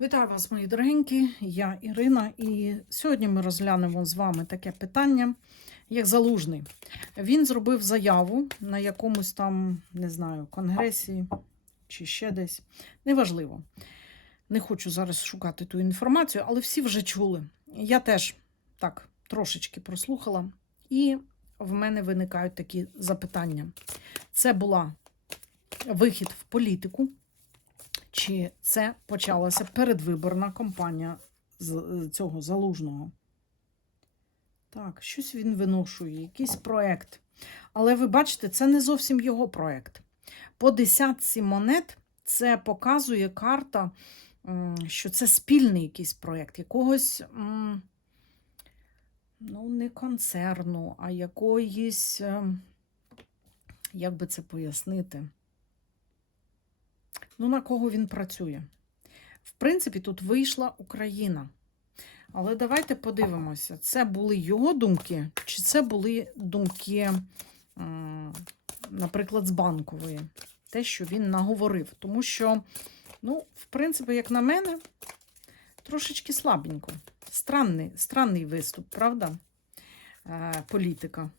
Вітаю вас, мої дорогенькі, я Ірина, і сьогодні ми розглянемо з вами таке питання, як залужний. Він зробив заяву на якомусь там, не знаю, конгресі чи ще десь. Неважливо. Не хочу зараз шукати ту інформацію, але всі вже чули. Я теж так трошечки прослухала, і в мене виникають такі запитання. Це була вихід в політику. Чи це почалася передвиборна кампанія з цього залужного? Так, щось він виношує, якийсь проект. Але ви бачите, це не зовсім його проект. По десятці монет це показує карта, що це спільний якийсь проект, якогось, ну, не концерну, а якоїсь, ем, як би це пояснити? Ну, на кого він працює? В принципі, тут вийшла Україна. Але давайте подивимося, це були його думки, чи це були думки, наприклад, з банкової. Те, що він наговорив. Тому що, ну, в принципі, як на мене, трошечки слабенько. Странний, странний виступ, правда? Е, політика.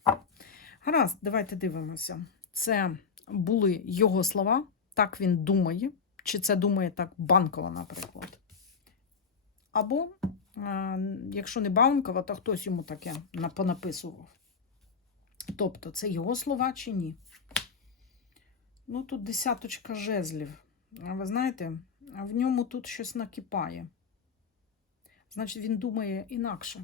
Гаразд, давайте дивимося. Це були його слова. Так він думає, чи це думає так банкова, наприклад. Або, е, якщо не банкова, то хтось йому таке понаписував. Тобто, це його слова чи ні? Ну, тут десяточка жезлів. Ви знаєте, в ньому тут щось накипає. Значить, він думає інакше.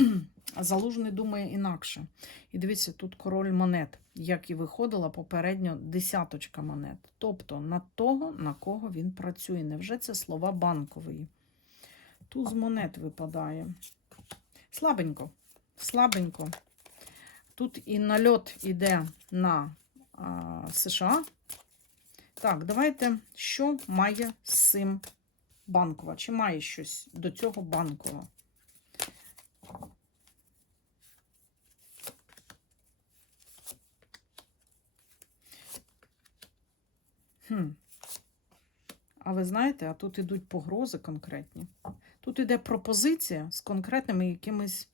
Залужний думає інакше. І дивіться, тут король монет, як і виходила попередньо десяточка монет. Тобто на того, на кого він працює. Невже це слова банкової? Туз монет випадає. Слабенько, слабенько. Тут і нальот іде на а, США. Так, давайте, що має з цим банкова? Чи має щось до цього банкова? Хм. А ви знаєте, а тут ідуть погрози конкретні. Тут іде пропозиція з конкретними якимись.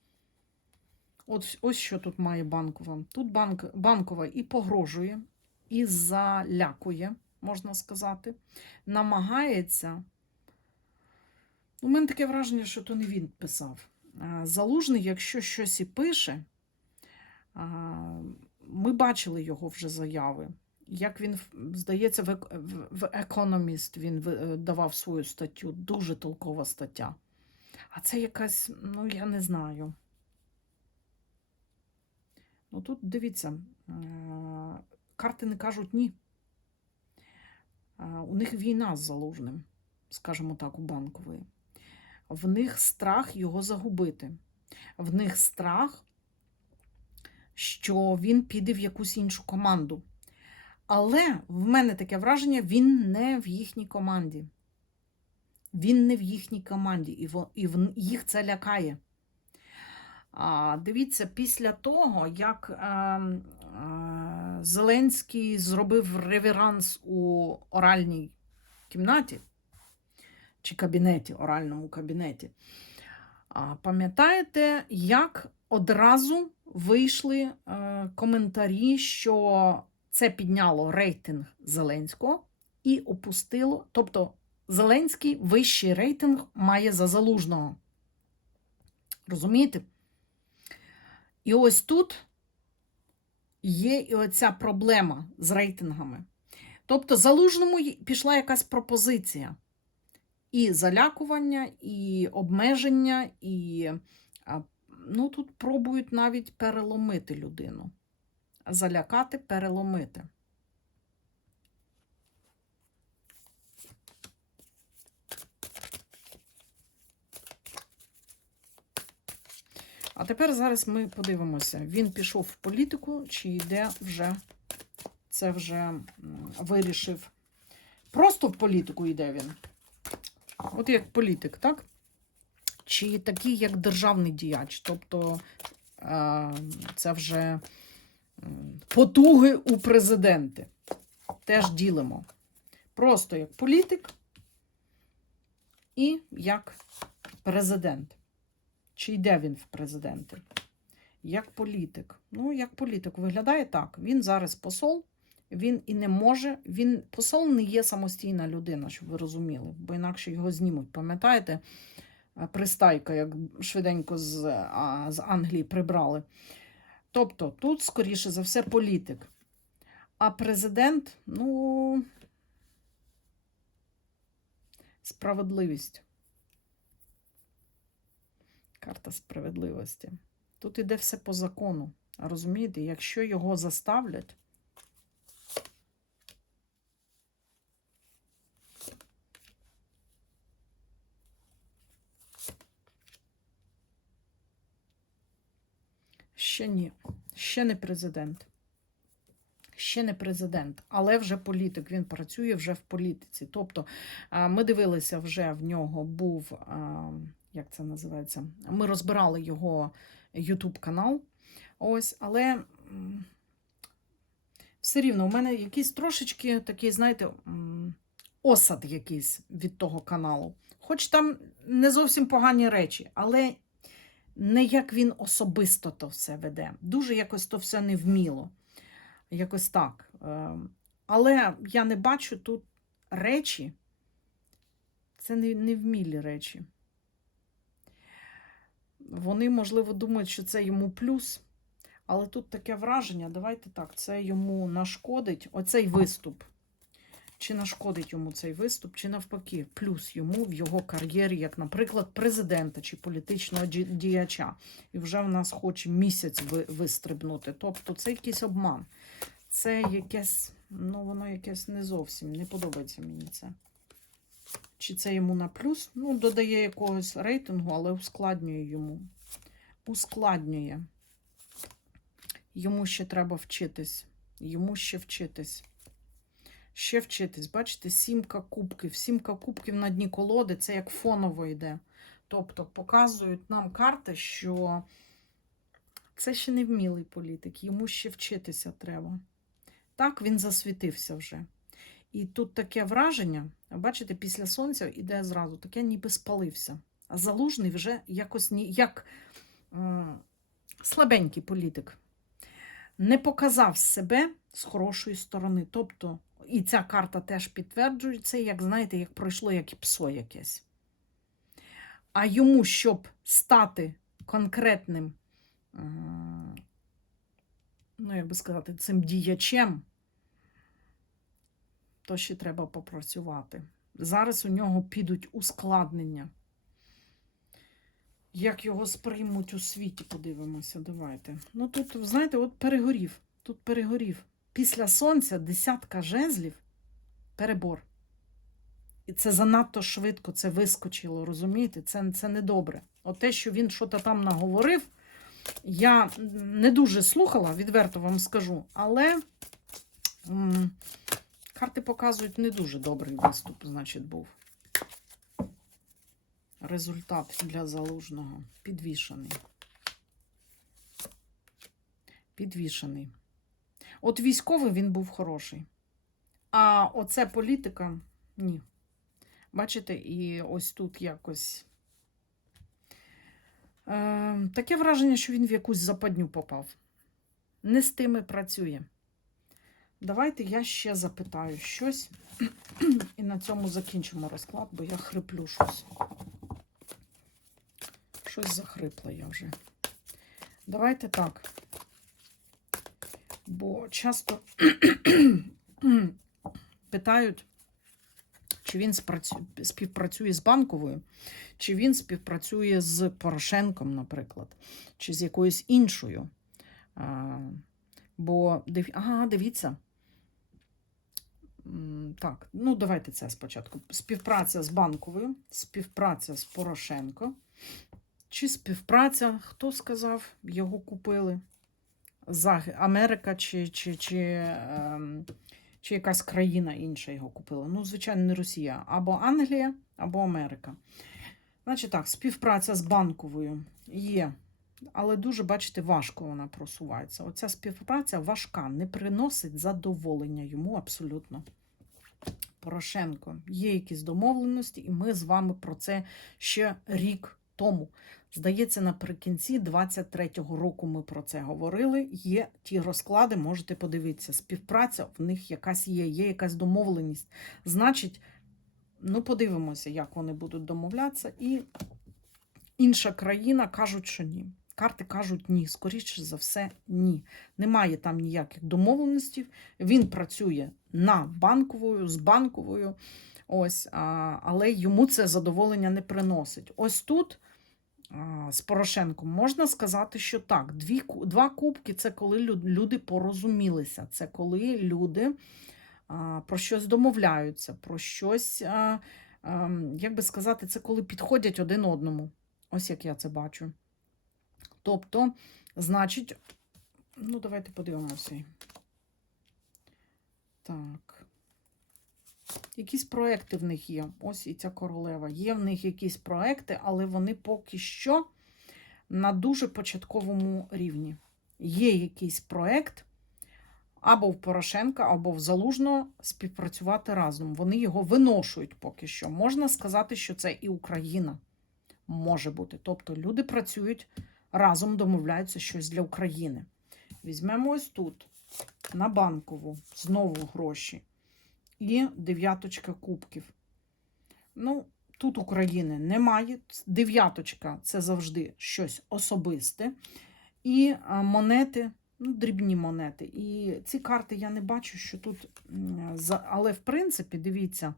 Ось, ось що тут має банкова. Тут банк, банкова і погрожує, і залякує, можна сказати, намагається. У мене таке враження, що то не він писав. Залужний, якщо щось і пише, ми бачили його вже заяви. Як він, здається, в, в Economist він е, давав свою статтю, дуже толкова стаття. А це якась, ну я не знаю. Ну тут дивіться, е, карти не кажуть ні. Е, У них війна з залужним, скажімо так, у банкової. В них страх його загубити. В них страх, що він піде в якусь іншу команду. Але в мене таке враження, він не в їхній команді. Він не в їхній команді, і, їх це лякає. А, дивіться, після того, як е, е, Зеленський зробив реверанс у оральній кімнаті чи кабінеті, оральному кабінеті, а, пам'ятаєте, як одразу вийшли е, коментарі, що це підняло рейтинг Зеленського і опустило. Тобто Зеленський вищий рейтинг має за залужного. Розумієте? І ось тут є і оця проблема з рейтингами. Тобто, залужному пішла якась пропозиція. І залякування, і обмеження, і ну, тут пробують навіть переломити людину. Залякати, переломити. А тепер зараз ми подивимося, він пішов в політику, чи йде вже це вже вирішив. Просто в політику йде він. От як політик, так? Чи такий, як державний діяч. Тобто е, це вже потуги у президенти. Теж ділимо. Просто як політик, і як президент. Чи йде він в президенти? Як політик. Ну, як політик виглядає так. Він зараз посол, він і не може. Він посол не є самостійна людина, щоб ви розуміли, бо інакше його знімуть. Пам'ятаєте, е, пристайка, як швиденько з, з Англії прибрали. Тобто тут, скоріше за все, політик. А президент, ну, справедливість. Карта справедливості. Тут іде все по закону. Розумієте, якщо його заставлять, ще ні, ще не президент. Ще не президент, але вже політик. Він працює вже в політиці. Тобто ми дивилися, вже в нього був, як це називається? Ми розбирали його YouTube канал. Ось, але все рівно у мене якийсь трошечки такий, знаєте, осад якийсь від того каналу. Хоч там не зовсім погані речі, але не як він особисто то все веде. Дуже якось то все невміло. Якось так. Ем, Але я не бачу тут речі. Це не, невмілі речі. Вони, можливо, думають, що це йому плюс. Але тут таке враження, давайте так, це йому нашкодить оцей виступ. Чи нашкодить йому цей виступ, чи навпаки, плюс йому в його кар'єрі, як, наприклад, президента чи політичного діяча. І вже в нас хоче місяць вистрибнути. Тобто це якийсь обман. Це якесь, ну воно якесь не зовсім не подобається мені це. Чи це йому на плюс? Ну, додає якогось рейтингу, але ускладнює йому. Ускладнює. Йому ще треба вчитись. Йому ще вчитись. Ще вчитись. Бачите, сімка кубків. Сімка кубків на дні колоди це як фоново йде. Тобто показують нам карти, що це ще не вмілий політик, йому ще вчитися треба. Так, він засвітився вже. І тут таке враження, бачите, після сонця іде зразу, таке ніби спалився. А залужний вже якось ні, як м, слабенький політик. Не показав себе з хорошої сторони. Тобто, і ця карта теж підтверджує це, як знаєте, як пройшло як і псо якесь. А йому, щоб стати конкретним, ну, як би сказати, цим діячем, то ще треба попрацювати. Зараз у нього підуть ускладнення. Як його сприймуть у світі, подивимося, давайте. Ну тут, знаєте, от перегорів. Тут перегорів. Після сонця десятка жезлів перебор. І це занадто швидко це вискочило, розумієте? Це, це недобре. От те, що він щось там наговорив, я не дуже слухала, відверто вам скажу, але м, карти показують не дуже добрий виступ, значить, був. Результат для залужного. Підвішений. Підвішений. От військовий він був хороший. А оце політика ні. Бачите, і ось тут якось. Е, таке враження, що він в якусь западню попав. Не з тими працює. Давайте я ще запитаю щось. І на цьому закінчимо розклад, бо я хриплю щось. Щось захрипла я вже. Давайте так. Бо часто питають, чи він співпрацює з банковою, чи він співпрацює з Порошенком, наприклад, чи з якоюсь іншою. А, бо ага, дивіться. Так, ну давайте це спочатку. Співпраця з банковою, співпраця з Порошенко. Чи співпраця, хто сказав, його купили? Америка чи, чи, чи, ем, чи якась країна інша його купила. Ну, звичайно, не Росія. Або Англія, або Америка. Значить так, співпраця з банковою є. Але дуже, бачите, важко вона просувається. Оця співпраця важка, не приносить задоволення йому абсолютно. Порошенко. Є якісь домовленості, і ми з вами про це ще рік тому. Здається, наприкінці 23-го року ми про це говорили. Є ті розклади, можете подивитися. Співпраця в них якась є, є якась домовленість. Значить, ну подивимося, як вони будуть домовлятися. І інша країна кажуть, що ні. Карти кажуть ні. Скоріше за все, ні. Немає там ніяких домовленостей. Він працює на банковою, з банковою. Ось, а, але йому це задоволення не приносить. Ось тут з Порошенком можна сказати, що так, дві, два кубки це коли люди порозумілися, це коли люди про щось домовляються, про щось, як би сказати, це коли підходять один одному. Ось як я це бачу. Тобто, значить, ну, давайте подивимося. Так. Якісь проекти в них є. Ось і ця королева. Є в них якісь проекти, але вони поки що на дуже початковому рівні. Є якийсь проект або в Порошенка, або в Залужного співпрацювати разом. Вони його виношують поки що. Можна сказати, що це і Україна може бути. Тобто люди працюють разом, домовляються щось для України. Візьмемо ось тут на банкову знову гроші і дев'яточка кубків. Ну, тут України немає. Дев'яточка це завжди щось особисте. І монети, ну, дрібні монети. І ці карти я не бачу, що тут. Але, в принципі, дивіться,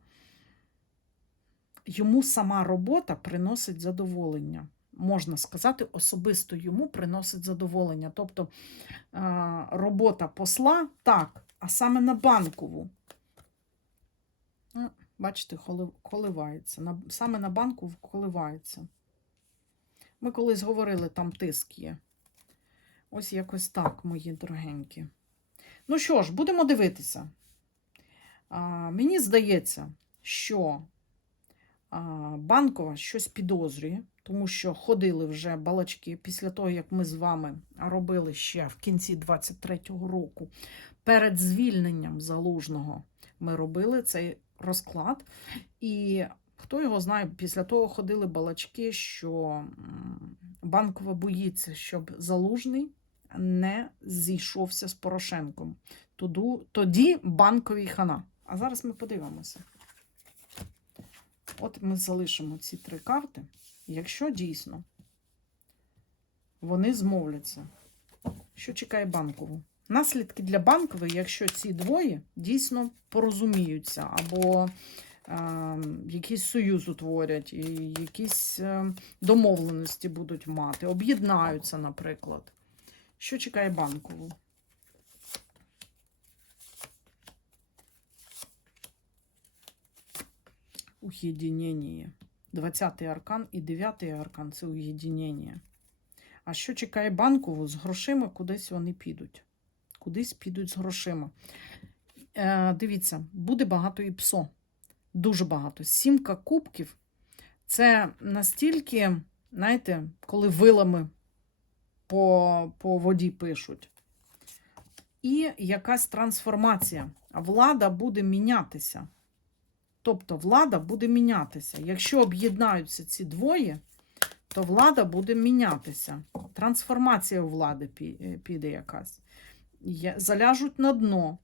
йому сама робота приносить задоволення. Можна сказати, особисто йому приносить задоволення. Тобто робота посла так, а саме на банкову. Ну, Бачите, коливається. Саме на банку коливається. Ми колись говорили, там тиск є. Ось якось так, мої дорогенькі. Ну що ж, будемо дивитися. А, мені здається, що а, банкова щось підозрює, тому що ходили вже балачки після того, як ми з вами робили ще в кінці 23-го року. Перед звільненням залужного ми робили цей розклад. І хто його знає, після того ходили балачки, що банкова боїться, щоб залужний не зійшовся з Порошенком. Тоді, банковий хана. А зараз ми подивимося. От ми залишимо ці три карти. Якщо дійсно вони змовляться, що чекає банкову? Наслідки для банкової, якщо ці двоє дійсно порозуміються, або е, якийсь союз утворять, і якісь е, домовленості будуть мати, об'єднаються, наприклад. Що чекає банкову? Уєдинення. 20-й аркан і 9-й аркан це уєдинення. А що чекає банкову з грошима, кудись вони підуть? Кудись підуть з грошима. Е, дивіться, буде багато і псо. Дуже багато. Сімка кубків це настільки, знаєте, коли вилами по, по воді пишуть. І якась трансформація. Влада буде мінятися. Тобто влада буде мінятися. Якщо об'єднаються ці двоє, то влада буде мінятися. Трансформація влади е, піде якась. Заляжуть на дно.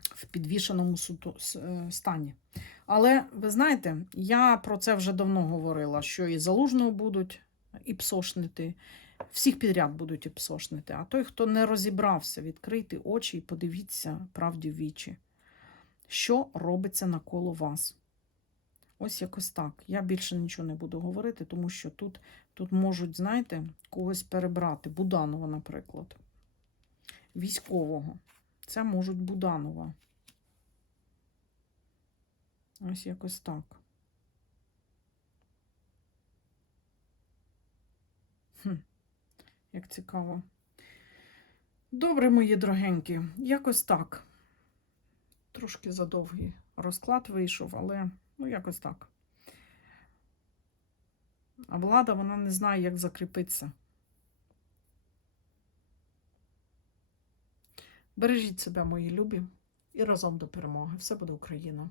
В підвішеному е, стані. Але ви знаєте, я про це вже давно говорила, що і залужного будуть і псошнити, всіх підряд будуть і псошнити. А той, хто не розібрався, відкрийте очі і подивіться правді в вічі, що робиться навколо вас. Ось якось так. Я більше нічого не буду говорити, тому що тут, тут можуть, знаєте, когось перебрати. Буданова, наприклад. Військового. Це можуть Буданова. Ось якось так. Хм, як цікаво. Добре, мої дорогенькі, якось так. Трошки задовгий розклад вийшов, але Ну, якось так. А влада вона не знає, як закріпитися. Бережіть себе, мої любі, і разом до перемоги. Все буде Україна!